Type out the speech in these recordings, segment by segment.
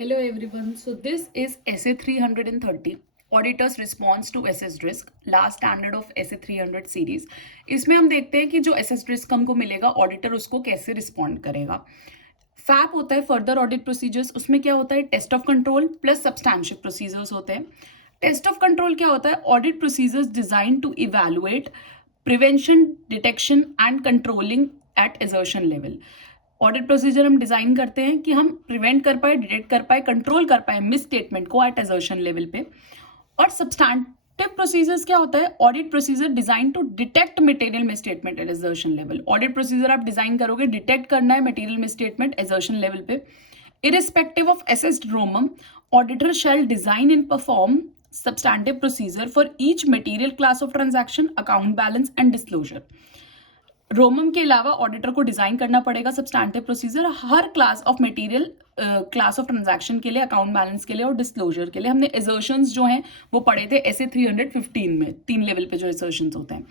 Hello everyone. So this is SA 330 Auditor's Response to Assessed Risk, Last Standard of SA 300 series. इसमें हम देखते हैं कि जो assessed risk हमको मिलेगा ऑडिटर उसको कैसे रिस्पॉन्ड करेगा. फैप होता है फर्दर ऑडिट प्रोसीजर्स. उसमें क्या होता है, test of control plus substantial procedures होते हैं. टेस्ट ऑफ कंट्रोल क्या होता है, audit procedures design to evaluate prevention, detection and controlling at assertion level. Audit procedure हम डिजाइन करते हैं कि हम प्रिवेंट कर पाए, डिटेक्ट कर पाए, कंट्रोल कर पाए मिस स्टेटमेंट को एट एजर्शन लेवल पे. और सब्सटैंटिव प्रोसीजर्स क्या होता है, audit procedure design to detect material misstatement at assertion level. Audit procedure आप डिजाइन करोगे, डिटेक्ट करना है material misstatement assertion level पे. Irrespective of assessed ROMM, auditor shall design and perform substantive procedure for each material class of transaction, account balance and disclosure. रोमम के अलावा auditor को design करना पड़ेगा substantive procedure her class of material, class of transaction के लिए, account balance के लिए और डिस्क्लोजर के लिए. हमने एजर्शंस जो हैं वो पढ़े थे ऐसे 315 में, 3 लेवल पे जो एजर्शंस होते हैं.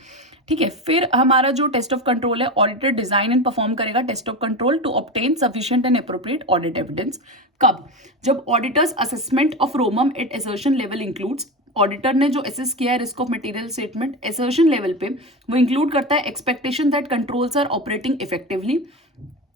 ठीक है, फिर हमारा जो टेस्ट ऑफ कंट्रोल है, ऑडिटर डिजाइन एंड परफॉर्म करेगा test of control to obtain sufficient and appropriate audit evidence. कब? जब auditors assessment of ROMM at assertion level includes, auditor ने जो असेस किया है risk of material statement assertion level पे, वो इंक्लूड करता है expectation that controls are operating effectively.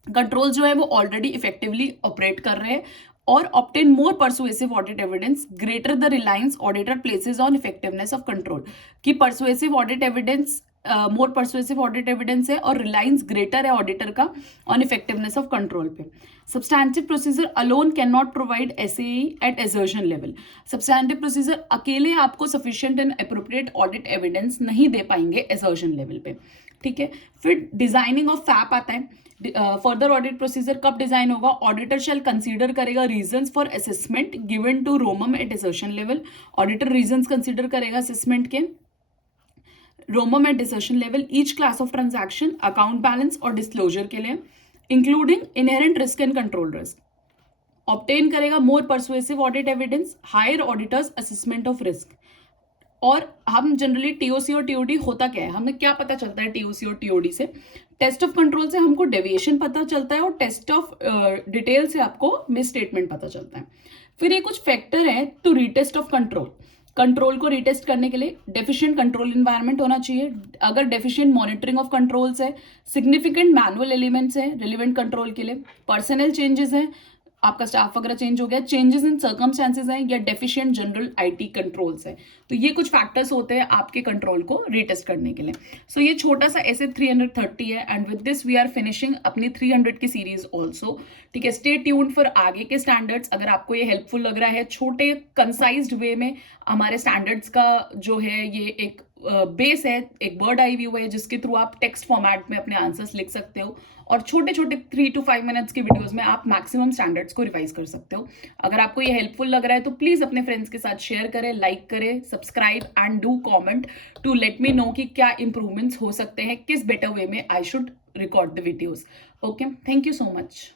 Control जो है वो ऑलरेडी इफेक्टिवली ऑपरेट कर रहे हैं. और obtain more persuasive audit evidence, greater the reliance auditor places on effectiveness of control. कि persuasive audit evidence, more persuasive audit evidence है और रिलायंस ग्रेटर है ऑडिटर का ऑन इफेक्टिवनेस ऑफ कंट्रोल पे. Substantive procedure alone can not provide SAE at assertion level. Substantive procedure अकेले आपको sufficient and appropriate audit evidence नहीं दे पाएंगे एजर्शन लेवल पे. ठीक है, फिर डिजाइनिंग ऑफ फैप आता है. फर्दर ऑडिट प्रोसीजर कब डिजाइन होगा, ऑडिटर शैल कंसीडर करेगा reasons for assessment given to ROMM at assertion level. Auditor reasons consider करेगा असेसमेंट के ROMM at assertion level each class of transaction, account balance और disclosure के लिए, including inherent risk and control risk. Obtain करेगा more persuasive audit evidence, higher auditor's assessment of risk. और हम generally TOC और TOD होता क्या है, हमें क्या पता चलता है टीओसी और टीओडी से, टेस्ट ऑफ कंट्रोल से हमको डेविएशन पता चलता है और टेस्ट ऑफ डिटेल से आपको मिस स्टेटमेंट पता चलता है. फिर ये कुछ फैक्टर है to retest of control. Control को रिटेस्ट करने के लिए डेफिशिएंट कंट्रोल इन्वायरमेंट होना चाहिए. अगर डेफिशिएंट मॉनिटरिंग ऑफ कंट्रोल्स है, सिग्निफिकेंट मैनुअल एलिमेंट्स है रिलेवेंट कंट्रोल के लिए, पर्सनल चेंजेस है, आपका स्टाफ वगैरह चेंज हो गया, चेंजेस इन सर्कमस्टेंसेस हैं, या डेफिशिएंट जनरल आईटी कंट्रोल्स है. तो ये कुछ फैक्टर्स होते हैं आपके कंट्रोल को रिटेस्ट करने के लिए. सो ये छोटा सा ऐसे 330 है and with this we are finishing अपनी 300 की सीरीज ऑल्सो. ठीक है, स्टे ट्यून्ड फॉर आगे के स्टैंडर्ड्स. अगर आपको ये हेल्पफुल लग रहा है, छोटे कंसाइज्ड वे में हमारे स्टैंडर्ड्स का जो है ये एक बेस है, एक बर्ड आई व्यू है जिसके थ्रू आप टेक्स्ट फॉर्मेट में अपने आंसर्स लिख सकते हो और छोटे छोटे 3 to 5 मिनट्स के वीडियोस में आप मैक्सिमम स्टैंडर्ड्स को रिवाइज कर सकते हो. अगर आपको ये हेल्पफुल लग रहा है तो प्लीज अपने फ्रेंड्स के साथ शेयर करें, लाइक करें, subscribe and do comment to let me know कि क्या इंप्रूवमेंट्स हो सकते हैं, किस बेटर वे में I should record the videos. Okay, thank you so much.